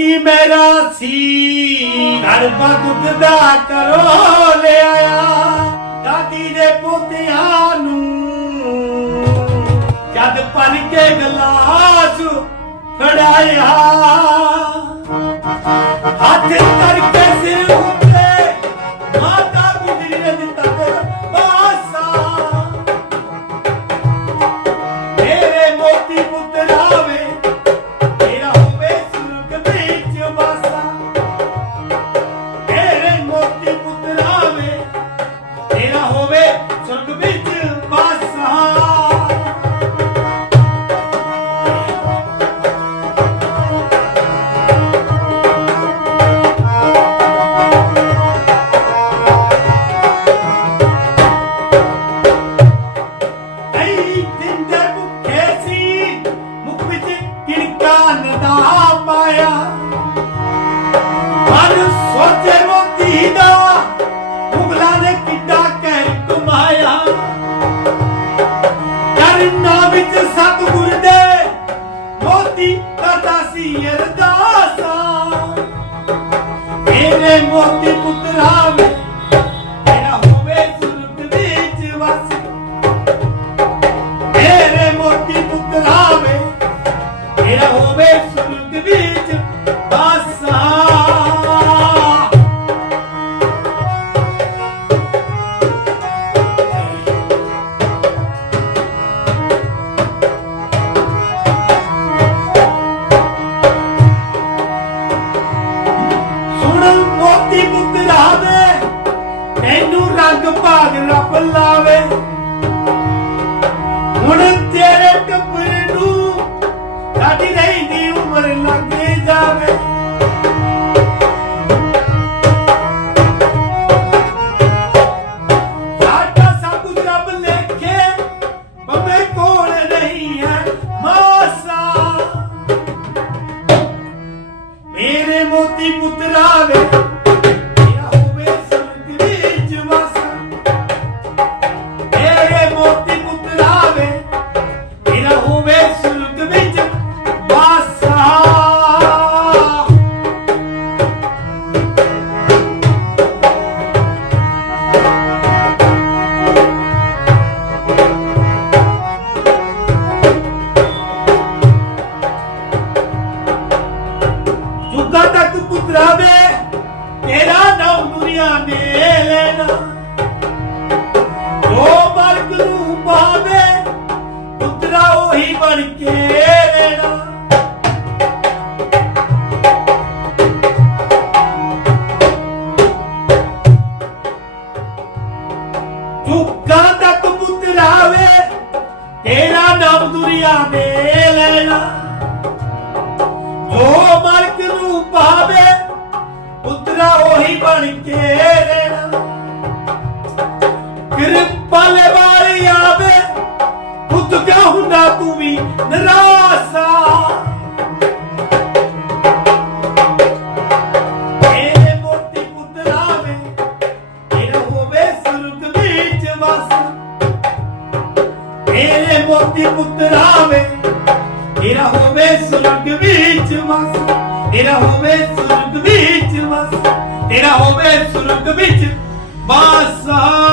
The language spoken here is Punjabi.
ਮੋਤੀ ਮੇਰਾ ਸੀ ਗੜਬਾ ਦੁੱਧ ਦਾ ਕਰੋ ਲਿਆਇਆ ਦਾਦੀ ਦੇ ਪੋਤਿਆਂ ਨੂੰ। ਜਦ ਪਨ ਕੇ ਗਲਾਸ ਫੜਾਇਆ ਹੱਥ ਕਰਕੇ ਹੋਵੇ ਸੁਰਗ ਵਿੱਚ ਵਾਸਾ। ਸੀ, ਮੁਖ ਵਿੱਚ ਕਿਣਕਾ ਨਦਾ ਪਾਇਆ। ਮਨ ਸੋਚੇ ਮੋਤੀ ਦਾ ਮੁਗਲਾਂ ਨੇ ਕਿੱਡਾ ਵਿੱਚ ਸਤਿਗੁਰ ਦੇ ਮੋਤੀ ਕਰਦਾ ਸੀ ਅਰਦਾਸਾਂ। ਮੇਰੇ ਮੋਤੀ ਪੁੱਤਰਾ ਵਿੱਚ ਹੋਵੇ Pagpag Father. ਪੁੱਤਰਾ ਵੇ ਤੇਰਾ ਨਾਮ ਦੁਨੀਆ ਨੇ ਲੈਣਾ। ਜੋ ਮਰਗ ਨੂੰ ਪਾਵੇ, ਪੁੱਤਰਾ ਉਹੀ ਬਣ ਕੇ ਰਹਿਣਾ। ਜੁਗਾ ਤੱਕ ਪੁੱਤਰਾ ਵੇ ਤੇਰਾ ਨਾਮ ਦੁਨੀਆ ਨੇ ਲੈਣਾ। ਜੋ ਮਰਕ ਨੂੰ ਪੁੱਤਰਾ ਉਹੀ ਬਣ ਕੇ ਰਹਿਣਾ। ਕਿਰਪਾ ਲੈ ਵਾਲੀ ਆਵੇ ਪੁੱਤ ਕਿਉਂ ਹੁੰਦਾ ਤੂੰ ਵੀ ਨਿਰਾਸਾ? ਮੋਤੀ ਪੁੱਤਰਾ ਵੇ ਹੋਵੇ ਮੇਰੇ ਮੋਤੀ ਪੁੱਤਰਾ ਵੇ ਤੇਰਾ ਹੋਵੇ ਸੁਰਗ ਵਿੱਚ ਵਸ। ਤੇਰਾ ਹੋਵੇ ਸੁਰਗ ਵਿੱਚ ਵਸ। ਤੇਰਾ ਹੋਵੇ ਸੁਰਗ ਵਿੱਚ ਵਾਸਾ।